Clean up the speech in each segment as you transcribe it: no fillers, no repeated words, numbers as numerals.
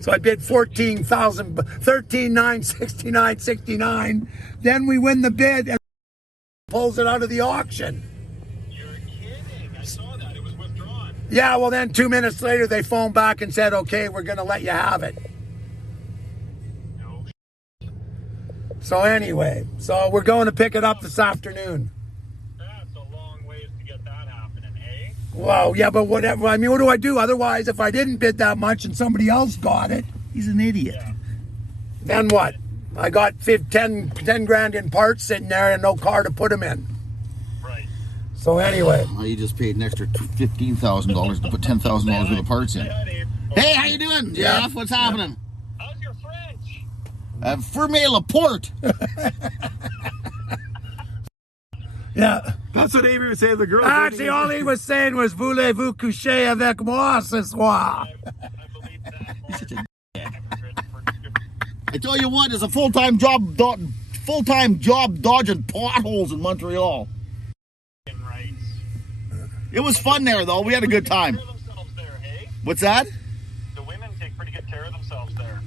So I bid 14,000, 13,969, 69. Then we win the bid and pulls it out of the auction. You're kidding. I saw that. It was withdrawn. Yeah, well then 2 minutes later they phoned back and said, okay, we're going to let you have it. No. So anyway, so we're going to pick it up this afternoon. That's a long ways to get that happening, eh? Well, yeah, but whatever. I mean, what do I do? Otherwise, if I didn't bid that much and somebody else got it, he's an idiot. Yeah. Then what? I got 10 grand in parts sitting there and no car to put them in. Right. So anyway. Well, you just paid an extra $15,000 to put $10,000 worth of parts in. Hey, how you doing, Yeah. Jeff? What's happening? How's your French? Ferme Laporte. Yeah. That's what Avery was saying. The girl. Actually, all he was saying was, voulez-vous coucher avec moi ce soir? I believe that. He's such a I tell you what, it's a full-time job dodging potholes in Montreal. Right. It was fun there, though. We had a good time. Take care of themselves there, hey? What's that? The women take pretty good care of themselves there.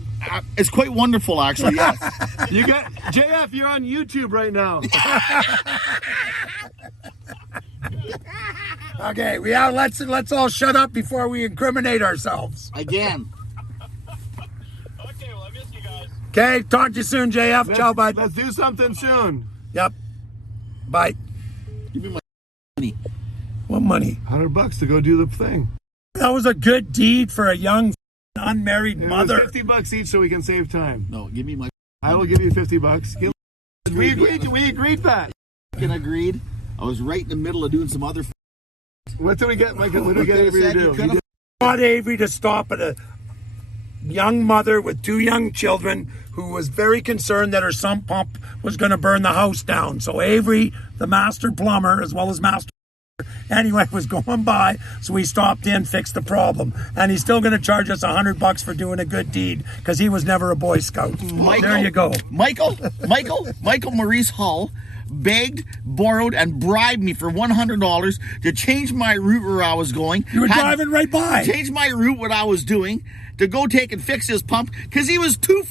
It's quite wonderful, actually. Yes. You got JF. You're on YouTube right now. Okay, yeah, let's all shut up before we incriminate ourselves. Again. Okay, well, I miss you guys. Okay, talk to you soon, JF. Ciao, bud. Let's do something soon. Yep. Bye. Give me my money. What money? $100 to go do the thing. That was a good deed for a young unmarried It was mother. $50 each so we can save time. No, give me my I will give you $50. We agreed that. fucking agreed. I was right in the middle of doing some other What did we get? Like, what did we get Avery to do? could've- I want Avery to stop at a young mother with 2 young children who was very concerned that her sump pump was going to burn the house down. So Avery, the master plumber, as well as master anyway, was going by, so he stopped in, fixed the problem, and he's still going to charge us $100 for doing a good deed because he was never a Boy Scout. There you go. Michael Maurice Hull begged, borrowed, and bribed me for $100 to change my route where I was going. You were driving right by. Change my route, what I was doing, to go take and fix his pump because he was too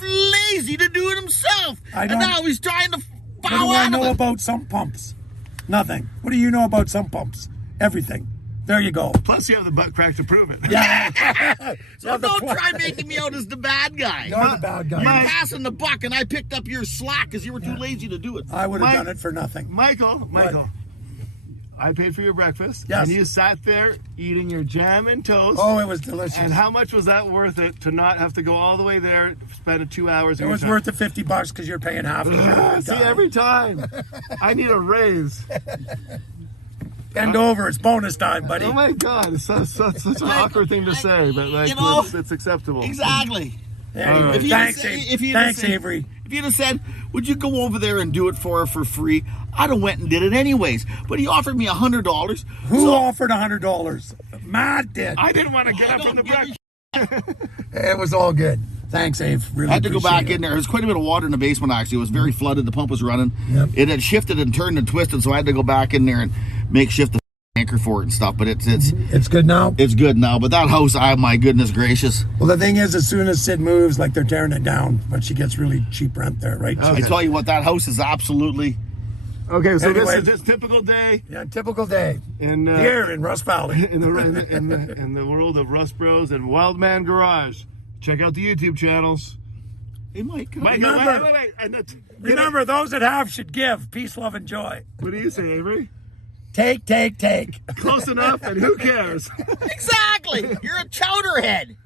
lazy to do it himself. And now he's trying to What foul do I out know of it. about sump pumps? Nothing. What do you know about sump pumps? Everything. There you go. Plus, you have the butt crack to prove it. Yeah. So don't try making me out as the bad guy. You're the bad guy. You're passing the buck, and I picked up your slack because you were too lazy to do it. I would have Mike- done it for nothing. Michael, I paid for your breakfast. Yes. And you sat there eating your jam and toast. Oh, it was delicious. And how much was that worth it to not have to go all the way there, spend 2 hours? It was worth the $50 because you're paying half. See, every time. I need a raise. Bend over. It's bonus time, buddy. Oh my God, it's such an awkward thing to say, but like, You know, it's acceptable. Exactly. There you go. If you'd Thanks, have said- Avery. if you'd have Thanks, said- Avery. If you'd have said, would you go over there and do it for her for free? I'd have went and did it anyways. But he offered me $100. Who offered $100? Matt did. I didn't want to get up from the breakfast. It was all good. Thanks, Ave. Really I had to go back appreciate in there. There's quite a bit of water in the basement, actually. It was very flooded. The pump was running. Yep. It had shifted and turned and twisted, so I had to go back in there and make shift the anchor for it and stuff. But it's It's good now. it's good now. But that house, my goodness gracious. Well, the thing is, as soon as Sid moves, like they're tearing it down, but she gets really cheap rent there, right? I tell you what, that house is absolutely... Okay, so Anyway. this is just typical day Yeah, typical day in here in Rust Valley. in the world of Rust Bros and Wildman Garage. Check out the YouTube channels. Hey, Mike. Mike, Remember- wait. And Remember, those that have should give. Peace, love, and joy. what do you say, Avery? Take. Close enough, and who cares? Exactly. You're a chowderhead.